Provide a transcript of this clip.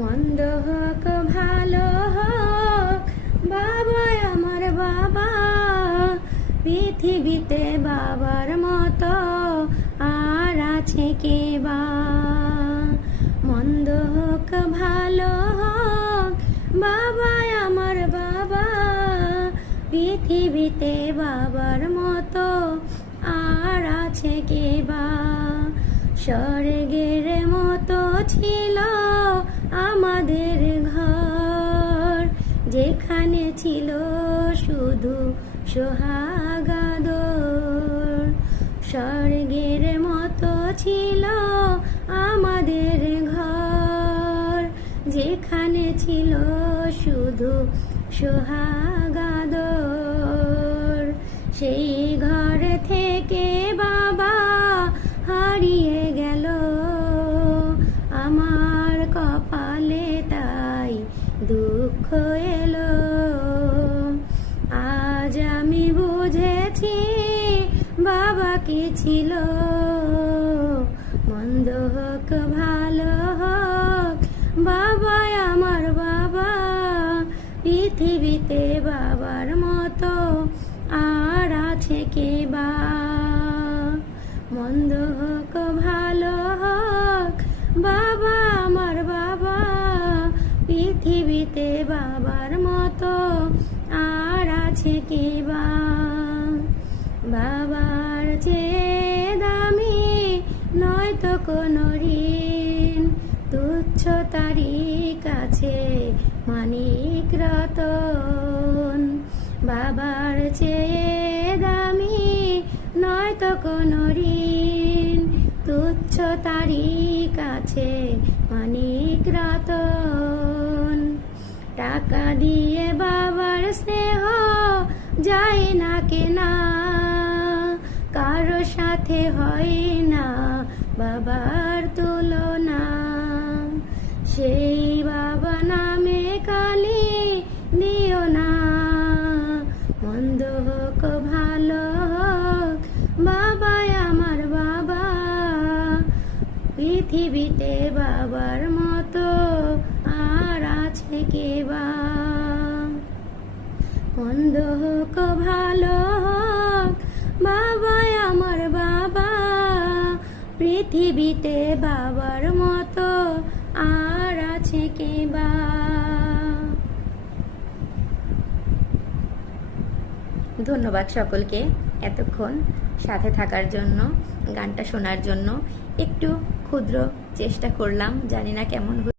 মন্দ হোক ভালো হোক বাবা আমার বাবা, পৃথিবীতে বাবার মতো আর আছে কে বা। মন্দ হোক ভালো হোক বাবা আমার বাবা, পৃথিবীতে বাবার মতো আর আছে কে বা। স্বর্গের মতো ছিল আমাদের ঘর, যেখানে ছিল শুধু সোহাগ আদর। স্বর্গের মতো ছিল আমাদের ঘর, যেখানে ছিল শুধু সোহাগ আদর। সেই ঘর থেকে বাবা হারিয়ে গেল আমার কপালে, তাই দুঃখ এলো। আজ আমি বুঝেছি বাবা কি ছিল। মন্দ হোক ভালো হোক বাবা আমার বাবা, পৃথিবীতে বাবার মতো আর আছে কে বা। মন্দ হোক ভালো হোক বাবা আমার বাবা, পৃথিবীতে বাবার মতো আর আছে কে বা। বাবার চেয়ে দামি নয়তো কোনো ঋণ, তুচ্ছ তারি কাছে মানিক রতন। বাবার চেয়ে দামি নয়তো কোনো ঋণ, তুচ্ছ তারি কাছে মানিক রতন। টাকা দিয়ে বাবার স্নেহ যায় না কেনা, কারো সাথে হয় না বাবার তুলনা। সেই বাবা নামে কালি দিও না। মন্দ হোক ভালো হোক বাবা আমার বাবা, পৃথিবীতে বাবার মতো আর আছে কে বা। মন্দ হোক ভালো হোক বাবা আমার বাবা, পৃথিবীতে বাবার মতো আর আছে কে বা। ধন্যবাদ সকলকে এতক্ষণ সাথে থাকার জন্য, গানটা শোনার জন্য। একটু ক্ষুদ্র চেষ্টা করলাম, জানি না কেমন